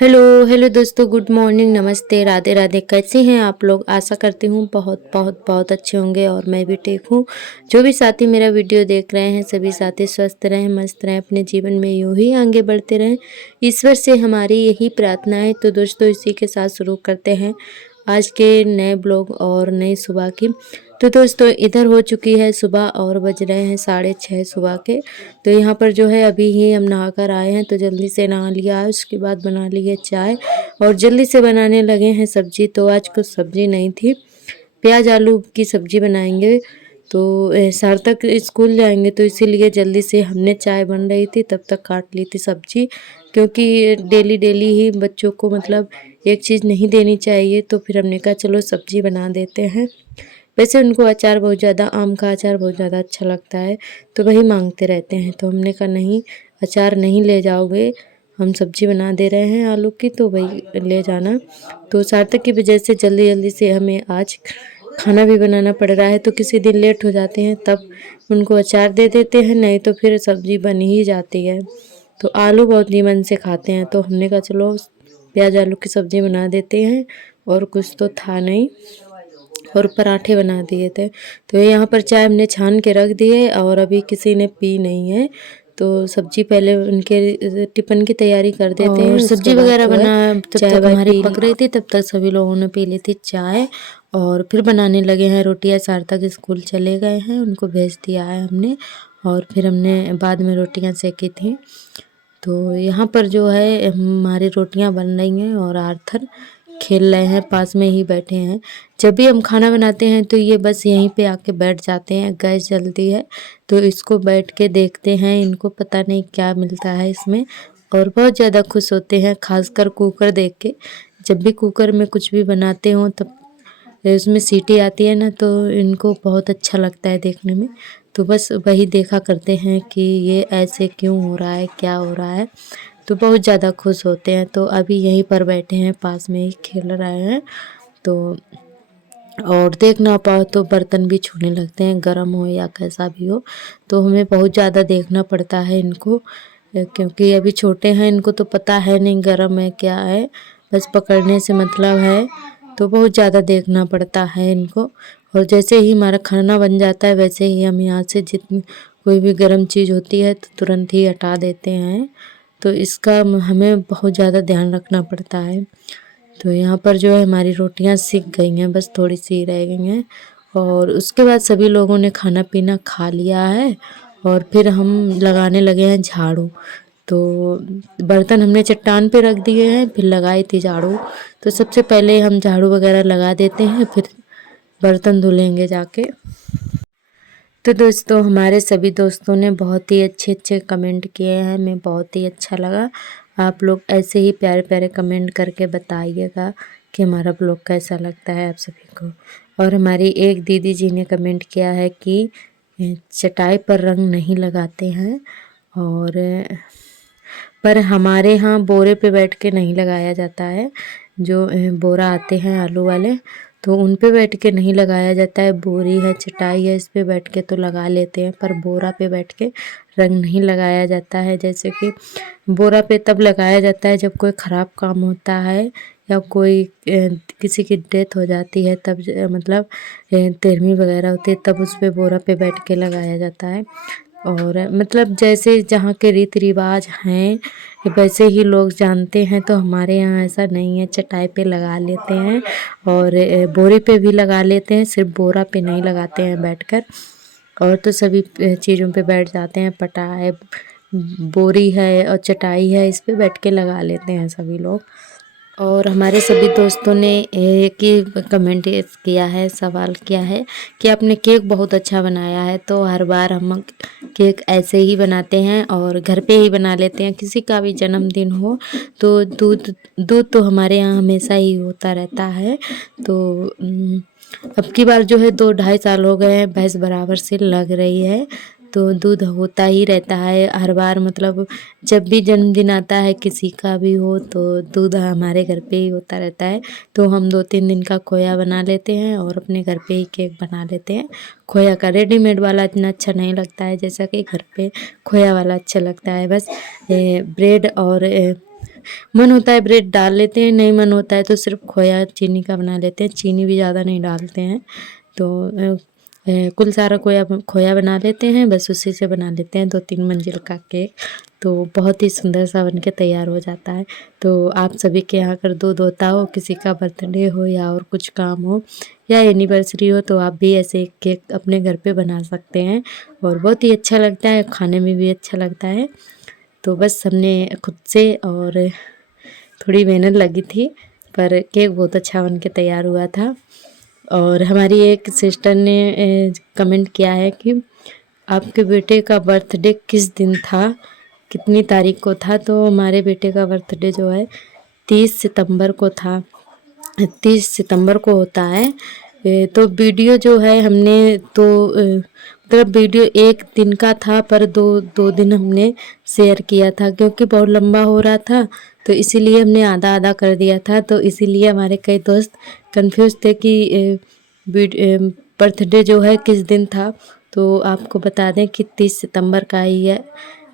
Hello hello दोस्तों, good morning, नमस्ते, राधे राधे। कैसे हैं आप लोग? आशा करती हूँ बहुत बहुत बहुत अच्छे होंगे और मैं भी ठीक हूँ। जो भी साथी मेरा वीडियो देख रहे हैं सभी साथी स्वस्थ रहें, मस्त रहें, अपने जीवन में यूं ही आगे बढ़ते रहें। ईश्वर से हमारी यही प्रार्थना है। तो दोस्तों इसी के साथ शुरू करते हैं आज के नए ब्लॉग और नई सुबह की। तो दोस्तों इधर हो चुकी है सुबह और बज रहे हैं 6:30 सुबह के। तो यहाँ पर जो है अभी ही हम नहा कर आए हैं, तो जल्दी से नहा लिया है, उसके बाद बना ली है चाय और जल्दी से बनाने लगे हैं सब्जी। तो आज कुछ सब्जी नहीं थी, प्याज आलू की सब्जी बनाएंगे। तो सार्थक स्कूल जाएंगे तो इसीलिए जल्दी से हमने चाय बन रही थी तब तक काट ली थी सब्जी, क्योंकि डेली डेली ही बच्चों को मतलब एक चीज़ नहीं देनी चाहिए। तो फिर हमने कहा चलो सब्जी बना देते हैं। वैसे उनको अचार बहुत ज़्यादा, आम का अचार बहुत ज़्यादा अच्छा लगता है, तो वही मांगते रहते हैं। तो हमने कहा नहीं, अचार नहीं ले जाओगे, हम सब्जी बना दे रहे हैं आलू की, तो वही ले जाना। तो सार्थक की वजह से जल्दी जल्दी से हमें आज खाना भी बनाना पड़ रहा है। तो किसी दिन लेट हो जाते हैं तब उनको अचार दे देते हैं, नहीं तो फिर सब्जी बन ही जाती है। तो आलू बहुत नीमन से खाते हैं, तो हमने कहा चलो प्याज आलू की सब्ज़ी बना देते हैं। और कुछ तो था नहीं, और पराठे बना दिए थे। तो यहाँ पर चाय हमने छान के रख दी है और अभी किसी ने पी नहीं है। तो सब्जी पहले उनके टिफ़िन की तैयारी कर देते हैं, सब्जी वगैरह बना तब तक हमारी पक रही थी, तब तक सभी लोगों ने पी ली थी चाय। और फिर बनाने लगे हैं रोटियां। सार्थक स्कूल चले गए हैं, उनको भेज दिया है हमने, और फिर हमने बाद में रोटियां सेकी थी। तो यहाँ पर जो है हमारी रोटियां बन रही हैं और आर्थर खेल रहे हैं, पास में ही बैठे हैं। जब भी हम खाना बनाते हैं तो ये बस यहीं पे आके बैठ जाते हैं। गैस जलती है तो इसको बैठ के देखते हैं, इनको पता नहीं क्या मिलता है इसमें, और बहुत ज़्यादा खुश होते हैं, खासकर कुकर देख के। जब भी कुकर में कुछ भी बनाते हो तब उसमें सीटी आती है ना, तो इनको बहुत अच्छा लगता है देखने में। तो बस वही देखा करते हैं कि ये ऐसे क्यों हो रहा है, क्या हो रहा है। तो बहुत ज़्यादा खुश होते हैं। तो अभी यहीं पर बैठे हैं, पास में ही खेल रहे हैं। तो और देख ना पाओ तो बर्तन भी छूने लगते हैं, गर्म हो या कैसा भी हो। तो हमें बहुत ज़्यादा देखना पड़ता है इनको, क्योंकि अभी छोटे हैं, इनको तो पता है नहीं गर्म है क्या है, बस पकड़ने से मतलब है। तो बहुत ज़्यादा देखना पड़ता है इनको। और जैसे ही हमारा खाना बन जाता है वैसे ही हम यहाँ से जितनी कोई भी गर्म चीज़ होती है तो तुरंत ही हटा देते हैं। तो इसका हमें बहुत ज़्यादा ध्यान रखना पड़ता है। तो यहाँ पर जो है हमारी रोटियाँ सिक गई हैं, बस थोड़ी सी रह गई हैं। और उसके बाद सभी लोगों ने खाना पीना खा लिया है और फिर हम लगाने लगे हैं झाड़ू। तो बर्तन हमने चट्टान पे रख दिए हैं, फिर लगाई थी झाड़ू। तो सबसे पहले हम झाड़ू वगैरह लगा देते हैं, फिर बर्तन धुलेंगे जाके। तो दोस्तों हमारे सभी दोस्तों ने बहुत ही अच्छे अच्छे कमेंट किए हैं, मैं बहुत ही अच्छा लगा। आप लोग ऐसे ही प्यारे प्यारे कमेंट करके बताइएगा कि हमारा ब्लॉग कैसा लगता है आप सभी को। और हमारी एक दीदी जी ने कमेंट किया है कि चटाई पर रंग नहीं लगाते हैं, और पर हमारे यहाँ बोरे पे बैठ के नहीं लगाया जाता है। जो बोरा आते हैं आलू वाले, तो उन पे बैठ के नहीं लगाया जाता है। बोरी है, चटाई है, इस पे बैठ के तो लगा लेते हैं, पर बोरा पे बैठ के रंग नहीं लगाया जाता है। जैसे कि बोरा पे तब लगाया जाता है जब कोई ख़राब काम होता है या कोई किसी की डेथ हो जाती है, तब मतलब तेरहवीं वगैरह होती है, तब उस पे बोरा पे बैठ के लगाया जाता है। और मतलब जैसे जहाँ के रीति रिवाज हैं वैसे ही लोग जानते हैं। तो हमारे यहाँ ऐसा नहीं है, चटाई पे लगा लेते हैं और बोरे पे भी लगा लेते हैं, सिर्फ बोरा पे नहीं लगाते हैं बैठकर। और तो सभी चीज़ों पे बैठ जाते हैं, पटा है, बोरी है और चटाई है, इस पे बैठ के लगा लेते हैं सभी लोग। और हमारे सभी दोस्तों ने एक ही कमेंट किया है, सवाल किया है कि आपने केक बहुत अच्छा बनाया है। तो हर बार हम केक ऐसे ही बनाते हैं और घर पे ही बना लेते हैं। किसी का भी जन्मदिन हो तो दूध दूध तो हमारे यहाँ हमेशा ही होता रहता है। तो अब की बार जो है 2-2.5 साल हो गए हैं, भैंस बराबर से लग रही है, तो दूध होता ही रहता है हर बार। मतलब जब भी जन्मदिन आता है किसी का भी हो तो दूध हमारे घर पे ही होता रहता है। तो हम 2-3 दिन का खोया बना लेते हैं और अपने घर पे ही केक बना लेते हैं। खोया का रेडीमेड वाला इतना अच्छा नहीं लगता है जैसा कि घर पे खोया वाला अच्छा लगता है। बस ब्रेड और मन होता है ब्रेड डाल लेते हैं, नहीं मन होता है तो सिर्फ खोया चीनी का बना लेते हैं, चीनी भी ज़्यादा नहीं डालते हैं। तो कुल सारा खोया खोया बना लेते हैं, बस उसी से बना लेते हैं 2-3 मंजिल का केक। तो बहुत ही सुंदर सा बन के तैयार हो जाता है। तो आप सभी के यहाँ अगर दूध होता हो, किसी का बर्थडे हो या और कुछ काम हो या एनिवर्सरी हो, तो आप भी ऐसे केक अपने घर पे बना सकते हैं और बहुत ही अच्छा लगता है, खाने में भी अच्छा लगता है। तो बस हमने खुद से और थोड़ी मेहनत लगी थी, पर केक बहुत अच्छा बन के तैयार हुआ था। और हमारी एक सिस्टर ने कमेंट किया है कि आपके बेटे का बर्थडे किस दिन था, कितनी तारीख को था। तो हमारे बेटे का बर्थडे जो है 30 सितंबर को था, 30 सितंबर को होता है। तो वीडियो जो है हमने तो मतलब वीडियो एक दिन का था, पर दो दो दिन हमने शेयर किया था क्योंकि बहुत लंबा हो रहा था, तो इसीलिए हमने आधा आधा कर दिया था। तो इसीलिए हमारे कई दोस्त कंफ्यूज थे कि बर्थडे जो है किस दिन था। तो आपको बता दें कि 30 सितंबर का ही है,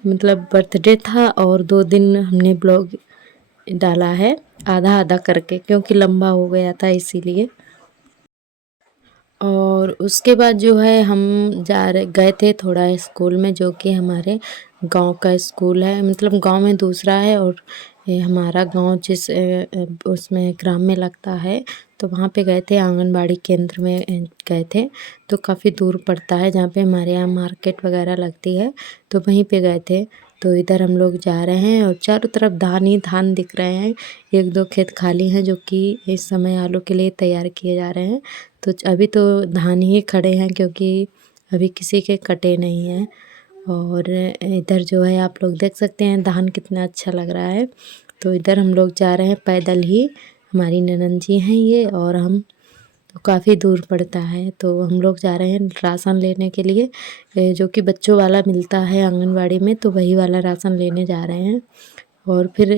मतलब बर्थडे था, और 2 दिन हमने ब्लॉग डाला है आधा आधा करके क्योंकि लंबा हो गया था इसीलिए। और उसके बाद जो है हम गए थे थोड़ा स्कूल में, जो कि हमारे गांव का स्कूल है, मतलब गांव में दूसरा है और ये हमारा गांव जिस उसमें ग्राम में लगता है। तो वहाँ पे गए थे, आंगनबाड़ी केंद्र में गए थे। तो काफ़ी दूर पड़ता है, जहाँ पे हमारे यहाँ मार्केट वगैरह लगती है, तो वहीं पे गए थे। तो इधर हम लोग जा रहे हैं और चारों तरफ धान ही धान दिख रहे हैं। 1-2 खेत खाली हैं जो कि इस समय आलू के लिए तैयार किए जा रहे हैं। तो अभी तो धान ही खड़े हैं क्योंकि अभी किसी के कटे नहीं हैं। और इधर जो है आप लोग देख सकते हैं धान कितना अच्छा लग रहा है। तो इधर हम लोग जा रहे हैं पैदल ही, हमारी ननंद जी हैं ये और हम। तो काफ़ी दूर पड़ता है, तो हम लोग जा रहे हैं राशन लेने के लिए, जो कि बच्चों वाला मिलता है आंगनबाड़ी में, तो वही वाला राशन लेने जा रहे हैं। और फिर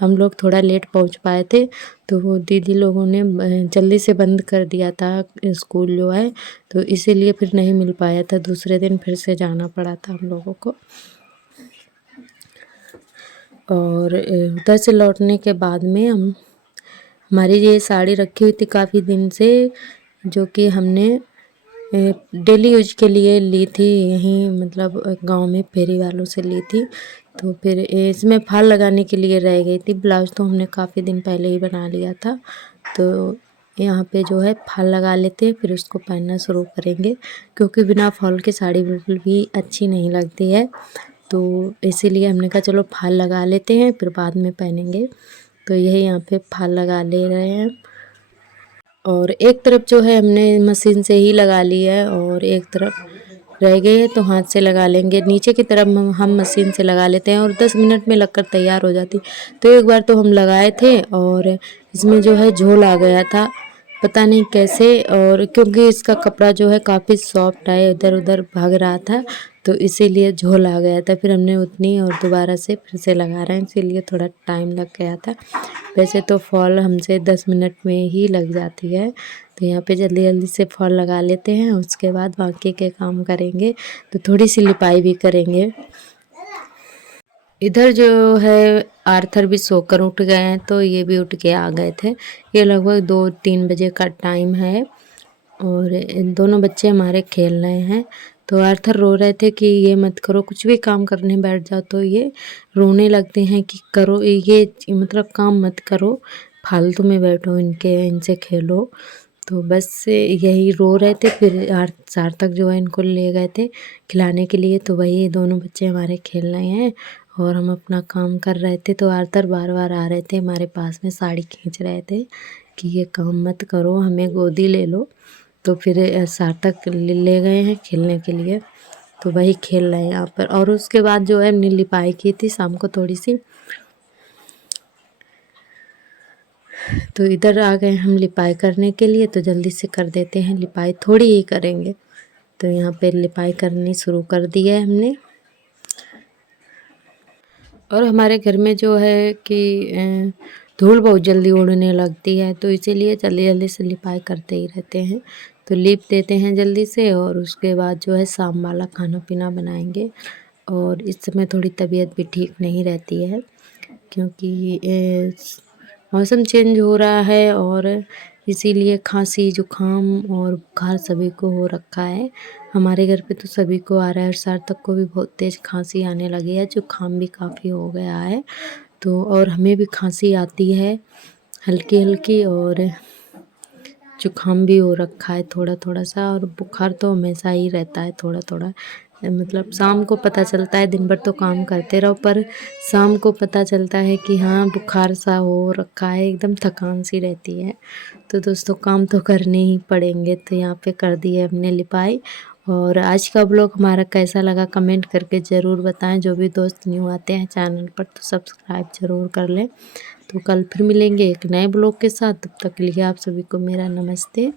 हम लोग थोड़ा लेट पहुंच पाए थे, तो वो दीदी लोगों ने जल्दी से बंद कर दिया था स्कूल जो है, तो इसीलिए फिर नहीं मिल पाया था, दूसरे दिन फिर से जाना पड़ा था हम लोगों को। और उधर से लौटने के बाद में हमारी ये साड़ी रखी हुई थी काफ़ी दिन से, जो कि हमने डेली यूज के लिए ली थी, यहीं मतलब गांव में फेरी वालों से ली थी। तो फिर इसमें फाल लगाने के लिए रह गई थी, ब्लाउज तो हमने काफ़ी दिन पहले ही बना लिया था। तो यहाँ पे जो है फाल लगा लेते हैं, फिर उसको पहनना शुरू करेंगे, क्योंकि बिना फॉल के साड़ी बिल्कुल भी अच्छी नहीं लगती है। तो इसीलिए हमने कहा चलो फाल लगा लेते हैं, फिर बाद में पहनेंगे। तो यही यहाँ पे फाल लगा ले रहे हैं। और एक तरफ जो है हमने मशीन से ही लगा ली है और एक तरफ रह गई है तो हाथ से लगा लेंगे। नीचे की तरफ हम मशीन से लगा लेते हैं और 10 मिनट में लगकर तैयार हो जाती। तो एक बार तो हम लगाए थे और इसमें जो है झोल आ गया था, पता नहीं कैसे, और क्योंकि इसका कपड़ा जो है काफ़ी सॉफ्ट है, इधर उधर भाग रहा था, तो इसीलिए झोल आ गया था। फिर हमने उतनी और दोबारा से फिर से लगा रहे हैं, इसीलिए थोड़ा टाइम लग गया था। वैसे तो फॉल हमसे 10 मिनट में ही लग जाती है। तो यहाँ पे जल्दी जल्दी से फॉल लगा लेते हैं, उसके बाद बाकी के काम करेंगे। तो थोड़ी सी लिपाई भी करेंगे। इधर जो है आर्थर भी सोकर उठ गए हैं, तो ये भी उठ के आ गए थे। ये लगभग 2-3 बजे का टाइम है और इन दोनों बच्चे हमारे खेल रहे हैं। तो आर्थर रो रहे थे कि ये मत करो, कुछ भी काम करने बैठ जाओ तो ये रोने लगते हैं कि करो ये, मतलब काम मत करो, फालतू में बैठो इनसे खेलो। तो बस यही रो रहे थे। फिर सार्थक जो है इनको ले गए थे खिलाने के लिए, तो वही दोनों बच्चे हमारे खेल रहे हैं और हम अपना काम कर रहे थे। तो आर्थर बार बार आ रहे थे हमारे पास में, साड़ी खींच रहे थे कि ये काम मत करो, हमें गोदी ले लो। तो फिर सार्थक ले गए हैं खेलने के लिए, तो वही खेल रहे हैं यहाँ पर। और उसके बाद जो है हमने लिपाई की थी शाम को थोड़ी सी, तो इधर आ गए हम लिपाई करने के लिए। तो जल्दी से कर देते हैं लिपाई, थोड़ी ही करेंगे। तो यहाँ पे लिपाई करनी शुरू कर दी है हमने। और हमारे घर में जो है कि धूल बहुत जल्दी उड़ने लगती है, तो इसीलिए जल्दी जल्दी से लिपाई करते ही रहते हैं। तो लीप देते हैं जल्दी से और उसके बाद जो है शाम वाला खाना पीना बनाएंगे। और इस समय थोड़ी तबीयत भी ठीक नहीं रहती है, क्योंकि मौसम चेंज हो रहा है और इसीलिए खांसी जुकाम और बुखार सभी को हो रखा है। हमारे घर पे तो सभी को आ रहा है और सर तक को भी बहुत तेज़ खांसी आने लगी है, जुकाम भी काफ़ी हो गया है। तो और हमें भी खांसी आती है हल्की हल्की, और जुकाम भी हो रखा है थोड़ा थोड़ा सा, और बुखार तो हमेशा ही रहता है थोड़ा थोड़ा। मतलब शाम को पता चलता है, दिन भर तो काम करते रहो पर शाम को पता चलता है कि हाँ बुखार सा हो रखा है, एकदम थकान सी रहती है। तो दोस्तों काम तो करने ही पड़ेंगे, तो यहाँ पे कर दी है हमने लिपाई। और आज का ब्लॉग हमारा कैसा लगा कमेंट करके ज़रूर बताएं। जो भी दोस्त न्यू आते हैं चैनल पर तो सब्सक्राइब ज़रूर कर लें। तो कल फिर मिलेंगे एक नए ब्लॉग के साथ, तब तक के लिए आप सभी को मेरा नमस्ते।